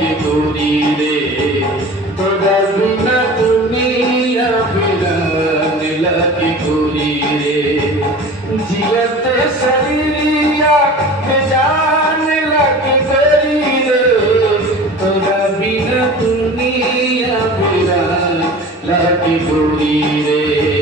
लगी गोरी रे तोरा बिना दुनिया बिरान लगी गोरी रे जियत शरीरिया बेजान लगी गोरी रे तोरा बिना दुनिया बिरान लगी गोरी रे।